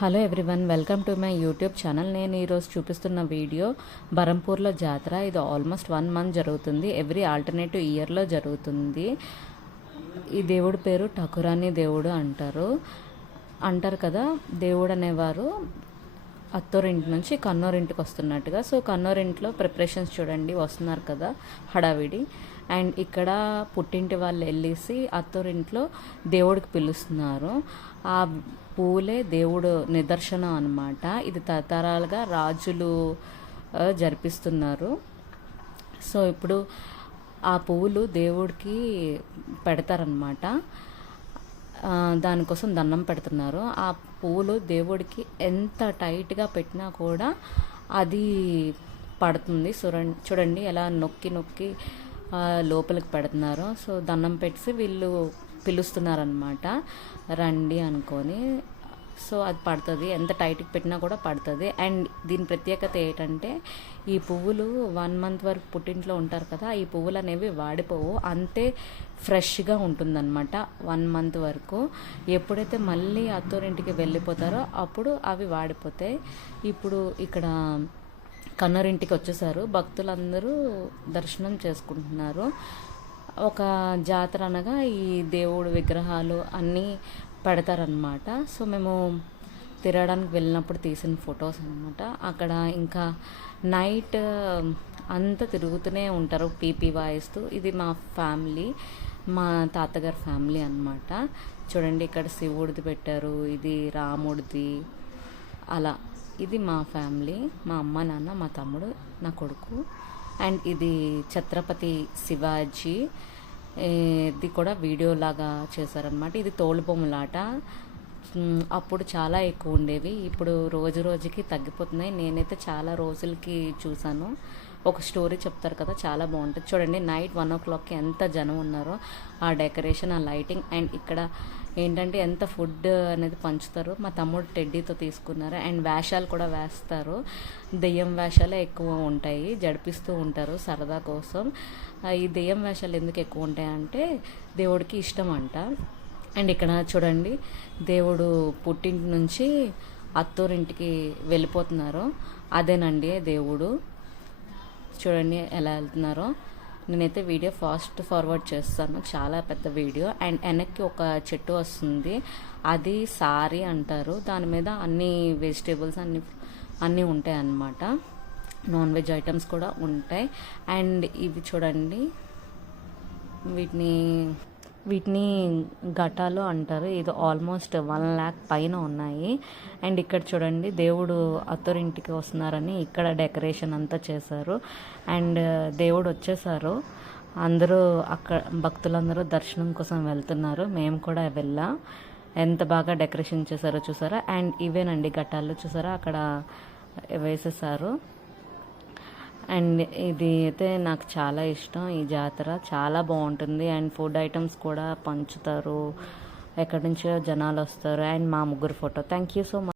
Hello everyone, welcome to my YouTube channel. నేను ఈరోజు చూపిస్తున్న వీడియో బరంపూర్లో జాతర. ఇది ఆల్మోస్ట్ 1 మంత్ జరుగుతుంది. ఎవ్రీ ఆల్టర్నేటివ్ ఇయర్లో జరుగుతుంది. ఈ దేవుడి పేరు ఠకురాని దేవుడు అంటారు కదా. దేవుడు అనేవారు అత్తోరింటి నుంచి కన్నోరింటికి వస్తున్నట్టుగా. సో కన్నోరింట్లో ప్రిపరేషన్స్ చూడండి, వస్తున్నారు కదా హడావిడి. అండ్ ఇక్కడ పుట్టింటి వాళ్ళు వెళ్ళేసి అత్తోరింట్లో దేవుడికి పిలుస్తున్నారు. ఆ పూలే దేవుడు నిదర్శనం అన్నమాట. ఇది తరతరాలుగా రాజులు జరిపిస్తున్నారు. సో ఇప్పుడు ఆ పువ్వులు దేవుడికి పెడతారనమాట. దానికోసం దండం పెడుతున్నారు. ఆ పువ్వులు దేవుడికి ఎంత టైట్గా పెట్టినా కూడా అది పడుతుంది. చూడండి ఎలా నొక్కి నొక్కి లోపలికి పెడుతున్నారు. సో దండం పెట్టి వీళ్ళు పిలుస్తున్నారనమాట, రండి అనుకొని. సో అది పడుతుంది, ఎంత టైట్కి పెట్టినా కూడా పడుతుంది. అండ్ దీని ప్రత్యేకత ఏంటంటే, ఈ పువ్వులు 1 మంత్ వరకు పుట్టింట్లో ఉంటారు కదా, ఈ పువ్వులు అనేవి వాడిపోవు, అంతే ఫ్రెష్గా ఉంటుందన్నమాట 1 మంత్ వరకు. ఎప్పుడైతే మళ్ళీ అత్తోరింటికి వెళ్ళిపోతారో అప్పుడు అవి వాడిపోతాయి. ఇప్పుడు ఇక్కడ కన్నరింటికి వచ్చేసారు, భక్తులందరూ దర్శనం చేసుకుంటున్నారు. ఒక జాతర అనగా ఈ దేవుడు విగ్రహాలు అన్నీ పెడతారనమాట. సో మేము తిరగడానికి వెళ్ళినప్పుడు తీసిన ఫొటోస్ అనమాట. అక్కడ ఇంకా నైట్ అంతా తిరుగుతూనే ఉంటారు పీపీ వాయిస్తూ. ఇది మా ఫ్యామిలీ, మా తాతగారి ఫ్యామిలీ అనమాట. చూడండి ఇక్కడ శివుడిది పెట్టారు, ఇది రాముడిది, అలా. ఇది మా ఫ్యామిలీ, మా అమ్మ నాన్న, మా తమ్ముడు, నా కొడుకు. అండ్ ఇది ఛత్రపతి శివాజీ, ఇది కూడా వీడియో లాగా చేశారనమాట. ఇది తోలుబొమ్మలాట. అప్పుడు చాలా ఎక్కువ ఉండేవి, ఇప్పుడు రోజు రోజుకి తగ్గిపోతున్నాయి. నేనైతే చాలా రోజులకి చూసాను. ఒక స్టోరీ చెప్తారు కదా, చాలా బాగుంటుంది. చూడండి నైట్ 1 o'clockకి ఎంత జనం ఉన్నారో. ఆ డెకరేషన్, ఆ లైటింగ్. అండ్ ఇక్కడ ఏంటంటే ఎంత ఫుడ్ అనేది పంచుతారు. మా తమ్ముడు టెడ్డీతో తీసుకున్నారు. అండ్ వేషాలు కూడా వేస్తారు. దెయ్యం వేషాలే ఎక్కువ ఉంటాయి, జడిపిస్తూ ఉంటారు సరదా కోసం. ఈ దెయ్యం వేషాలు ఎందుకు ఎక్కువ ఉంటాయంటే దేవుడికి ఇష్టం అంట. అండ్ ఇక్కడ చూడండి, దేవుడు పుట్టింటి నుంచి అత్తోరింటికి వెళ్ళిపోతున్నారు. అదేనండి దేవుడు. చూడండి ఎలా వెళ్తున్నారో. నేనైతే వీడియో ఫాస్ట్ ఫార్వర్డ్ చేస్తాను, చాలా పెద్ద వీడియో. అండ్ వెనక్కి ఒక చెట్టు వస్తుంది, అది సారీ అంటారు. దాని మీద అన్ని వెజిటేబుల్స్ అన్నీ ఉంటాయి అన్నమాట. నాన్ వెజ్ ఐటమ్స్ కూడా ఉంటాయి. అండ్ ఇవి చూడండి, వీటిని ఘటాలు అంటారు. ఇది ఆల్మోస్ట్ 1 lakh పైన ఉన్నాయి. అండ్ ఇక్కడ చూడండి, దేవుడు అత్తోరింటికి వస్తున్నారని ఇక్కడ డెకరేషన్ అంతా చేశారు. అండ్ దేవుడు వచ్చేసారు, అందరూ అక్కడ భక్తులందరూ దర్శనం కోసం వెళ్తున్నారు. మేము కూడా వెళ్ళాం. ఎంత బాగా డెకరేషన్ చేశారో చూసారా. అండ్ ఇవేనండి ఘటాలు, చూసారా అక్కడ వేసేసారు. అండ్ ఇది అయితే నాకు చాలా ఇష్టం. ఈ జాతర చాలా బాగుంటుంది. అండ్ ఫుడ్ ఐటమ్స్ కూడా పంచుతారు, ఎక్కడి నుంచో జనాలు వస్తారు. అండ్ మా ముగ్గురు photo. Thank you so much.